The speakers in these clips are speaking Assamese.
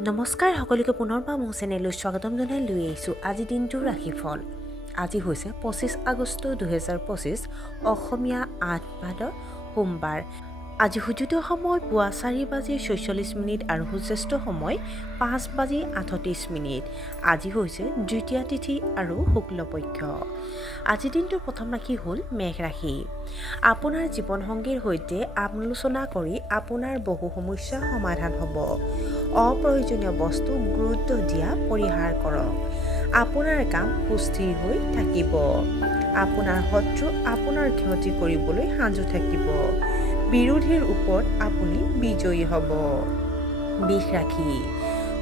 নমস্কাৰ সকলোকে পুনৰবাৰ মোৰ চেনেললৈ স্বাগতম জনাই লৈ আহিছোঁ আজি দিনটোৰ ৰাশিফল। আজি হৈছে 25 আগষ্ট 2025 অসমীয়া 8 ভাদ সোমবাৰ। আজি সূৰ্যোদয় সময় পুৱা 4:46 আৰু সূৰ্যাস্ত সময় 5:38। আজি হৈছে দ্বিতীয়া তিথি আৰু শুক্লপক্ষ। আজিৰ দিনটোৰ প্ৰথম ৰাশি হ'ল মেঘ ৰাশি। আপোনাৰ জীৱনসংগীৰ সৈতে আলোচনা কৰি আপোনাৰ বহু সমস্যা সমাধান হ'ব। অপ্ৰয়োজনীয় বস্তু গুৰুত্ব দিয়া পৰিহাৰ কৰক। আপোনাৰ কাম সুস্থিৰ হৈ থাকিব। আপোনাৰ শত্ৰু আপোনাৰ ক্ষতি কৰিবলৈ সাজু থাকিব। বিৰোধীৰ ওপৰত আপুনি বিজয়ী হ'ব। বৃষ ৰাশি।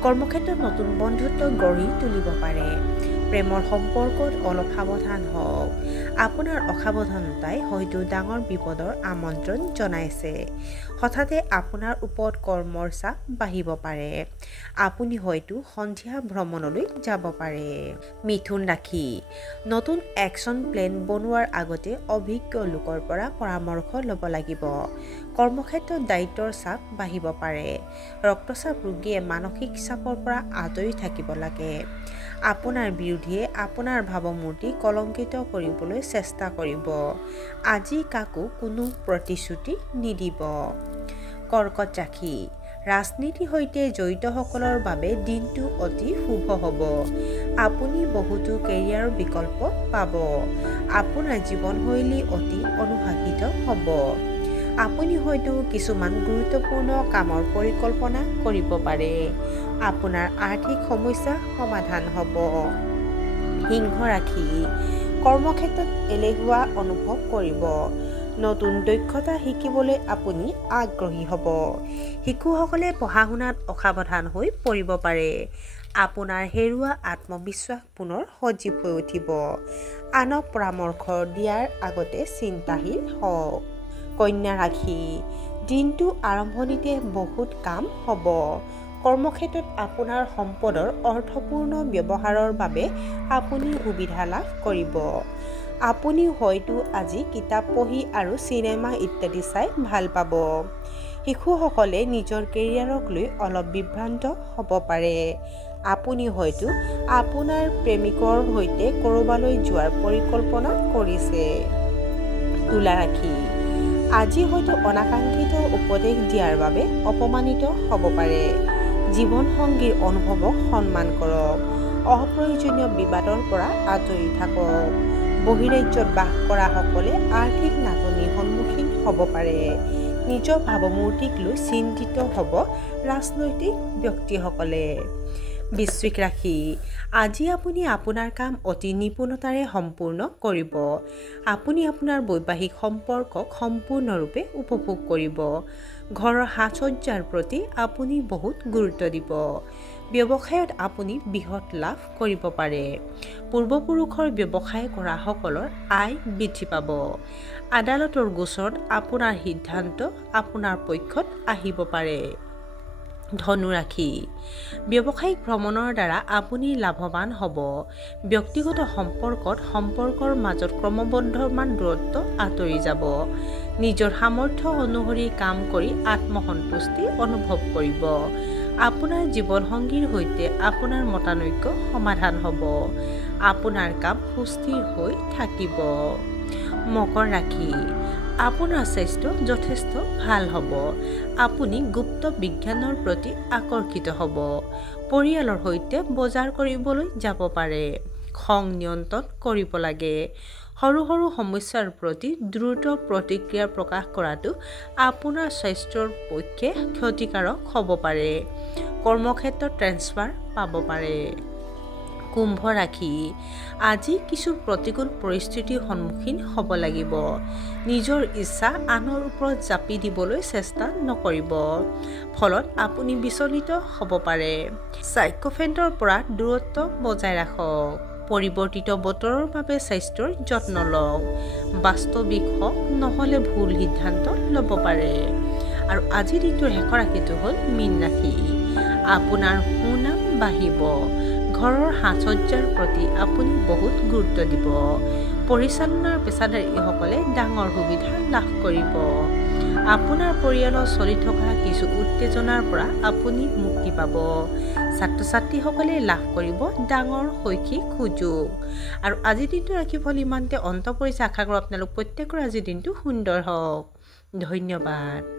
কৰ্মক্ষেত্ৰত নতুন বন্ধুত্ব গঢ়ি তুলিব পাৰে। প্ৰেমৰ সম্পৰ্কত অলপ সাৱধান হওক। আপোনাৰ অসাৱধানতাই হয়তো ডাঙৰ বিপদৰ আমন্ত্ৰণ জনাইছে। হঠাতে আপোনাৰ ওপৰত কৰ্মৰ চাপ বাঢ়িব পাৰে। আপুনি হয়তো সন্ধিয়া ভ্ৰমণলৈ যাব পাৰে। মিথুন ৰাশি। নতুন একশ্যন প্লেন বনোৱাৰ আগতে অভিজ্ঞ লোকৰ পৰা পৰামৰ্শ ল'ব লাগিব। কৰ্মক্ষেত্ৰত দায়িত্বৰ চাপ বাঢ়িব পাৰে। ৰক্তচাপ ৰোগীয়ে মানসিক চাপৰ পৰা আঁতৰি থাকিব লাগে। আপোনাৰ বিৰোধীয়ে আপোনাৰ ভাৱমূৰ্তি কলংকিত কৰিবলৈ চেষ্টা কৰিব। আজি কাকো কোনো প্ৰতিশ্ৰুতি নিদিব। কৰ্কট ৰাশি। ৰাজনীতিৰ সৈতে জড়িতসকলৰ বাবে দিনটো অতি শুভ হ'ব। আপুনি বহুতো কেৰিয়াৰৰ বিকল্প পাব। আপোনাৰ জীৱনশৈলী অতি অনুশাসিত হ'ব। আপুনি হয়তো কিছুমান গুৰুত্বপূৰ্ণ কামৰ পৰিকল্পনা কৰিব পাৰে। আপোনাৰ আৰ্থিক সমস্যা সমাধান হ'ব। সিংহ ৰাশি। কৰ্মক্ষেত্ৰত এলেহুৱা অনুভৱ কৰিব। নতুন দক্ষতা শিকিবলৈ আপুনি আগ্ৰহী হ'ব। শিশুসকলে পঢ়া শুনাত অসাৱধান হৈ পৰিব পাৰে। আপোনাৰ হেৰুৱা আত্মবিশ্বাস পুনৰ সজীৱ হৈ উঠিব। আনক পৰামৰ্শ দিয়াৰ আগতে চিন্তাশীল হওক। কন্যা ৰাশি। দিনটোৰ আৰম্ভণিতে বহুত কাম হ'ব। কৰ্মক্ষেত্ৰত আপোনাৰ সম্পদৰ অৰ্থপূৰ্ণ ব্যৱহাৰৰ বাবে আপুনি সুবিধা লাভ কৰিব। আপুনি হয়তো আজি কিতাপ পঢ়ি আৰু চিনেমা ইত্যাদি চাই ভাল পাব। শিশুসকলে নিজৰ কেৰিয়াৰক লৈ অলপ বিভ্ৰান্ত হ'ব পাৰে। আপুনি হয়তো আপোনাৰ প্ৰেমিকৰ সৈতে ক'ৰবালৈ যোৱাৰ পৰিকল্পনা কৰিছে। তুলা ৰাশি। আজি হয়তো অনাকাংক্ষিত উপদেশ দিয়াৰ বাবে অপমানিত হ'ব পাৰে। জীৱনসংগীৰ অনুভৱক সন্মান কৰক। অপ্ৰয়োজনীয় বিবাদৰ পৰা আঁতৰি থাকক। বহিৰাজ্যত বাস কৰাসকলে আৰ্থিক নাটনিৰ সন্মুখীন হ'ব পাৰে। নিজৰ ভাৱমূৰ্তিক লৈ চিন্তিত হ'ব ৰাজনৈতিক ব্যক্তিসকলে। বৃশ্চিক ৰাশি। আজি আপুনি আপোনাৰ কাম অতি নিপুণতাৰে সম্পূৰ্ণ কৰিব। আপুনি আপোনাৰ বৈবাহিক সম্পৰ্কক সম্পূৰ্ণৰূপে উপভোগ কৰিব। ঘৰৰ সাজ-সজ্জাৰ প্ৰতি আপুনি বহুত গুৰুত্ব দিব। ব্যৱসায়ত আপুনি বৃহৎ লাভ কৰিব পাৰে। পূৰ্বপুৰুষৰ ব্যৱসায় কৰাসকলৰ আয় বৃদ্ধি পাব। আদালতৰ গোচৰত আপোনাৰ সিদ্ধান্ত আপোনাৰ পক্ষত আহিব পাৰে। ধনু ৰাশি। ব্যৱসায়িক ভ্ৰমণৰ দ্বাৰা আপুনি লাভৱান হ'ব। ব্যক্তিগত সম্পৰ্কৰ মাজত ক্ৰমবৰ্ধমান দূৰত্ব আঁতৰি যাব। নিজৰ সামৰ্থ্য অনুসৰি কাম কৰি আত্মসন্তুষ্টি অনুভৱ কৰিব। আপোনাৰ জীৱনসংগীৰ সৈতে আপোনাৰ মতানৈক্য সমাধান হ'ব। আপোনাৰ কাম সুস্থিৰ হৈ থাকিব। মকৰ ৰাশি। আপোনাৰ স্বাস্থ্য যথেষ্ট ভাল হ'ব। আপুনি গুপ্ত বিজ্ঞানৰ প্ৰতি আকৰ্ষিত হ'ব। পৰিয়ালৰ সৈতে বজাৰ কৰিবলৈ যাব পাৰে। খং নিয়ন্ত্ৰণ কৰিব লাগে। সৰু সৰু সমস্যাৰ প্ৰতি দ্ৰুত প্ৰতিক্ৰিয়া প্ৰকাশ কৰাটো আপোনাৰ স্বাস্থ্যৰ পক্ষে ক্ষতিকাৰক হ'ব পাৰে। কৰ্মক্ষেত্ৰত ট্ৰেন্সফাৰ পাব পাৰে। কুম্ভ ৰাশি। আজি কিছু প্ৰতিকূল পৰিস্থিতিৰ সন্মুখীন হ'ব লাগিব। নিজৰ ইচ্ছা আনৰ ওপৰত জাপি দিবলৈ চেষ্টা নকৰিব। ফলত আপুনি বিচলিত হ'ব পাৰে। চাইকোপেন্টৰ পৰা দূৰত্ব বজাই ৰাখক। পৰিৱৰ্তিত বতৰৰ বাবে স্বাস্থ্যৰ যত্ন লওক। বাস্তৱিক হওক নহ'লে ভুল সিদ্ধান্ত ল'ব পাৰে। আৰু আজিৰ দিনটোৰ শেষৰ ৰাশিটো হ'ল মীন ৰাশি। আপোনাৰ সুনাম বাঢ়িব। ঘৰৰ সাজ-সজ্জাৰ প্ৰতি আপুনি বহুত গুৰুত্ব দিব। পৰিচালনাৰ পেছাদাৰীসকলে ডাঙৰ সুবিধা লাভ কৰিব। আপোনাৰ পৰিয়ালত চলি থকা কিছু উত্তেজনাৰ পৰা আপুনি মুক্তি পাব। ছাত্ৰ ছাত্ৰীসকলে লাভ কৰিব ডাঙৰ শৈক্ষিক সুযোগ। আৰু আজিৰ দিনটো ৰাশিফল ইমানতে অন্ত পৰিছে। আশা কৰোঁ আপোনালোক প্ৰত্যেকৰ আজিৰ দিনটো সুন্দৰ হওক। ধন্যবাদ।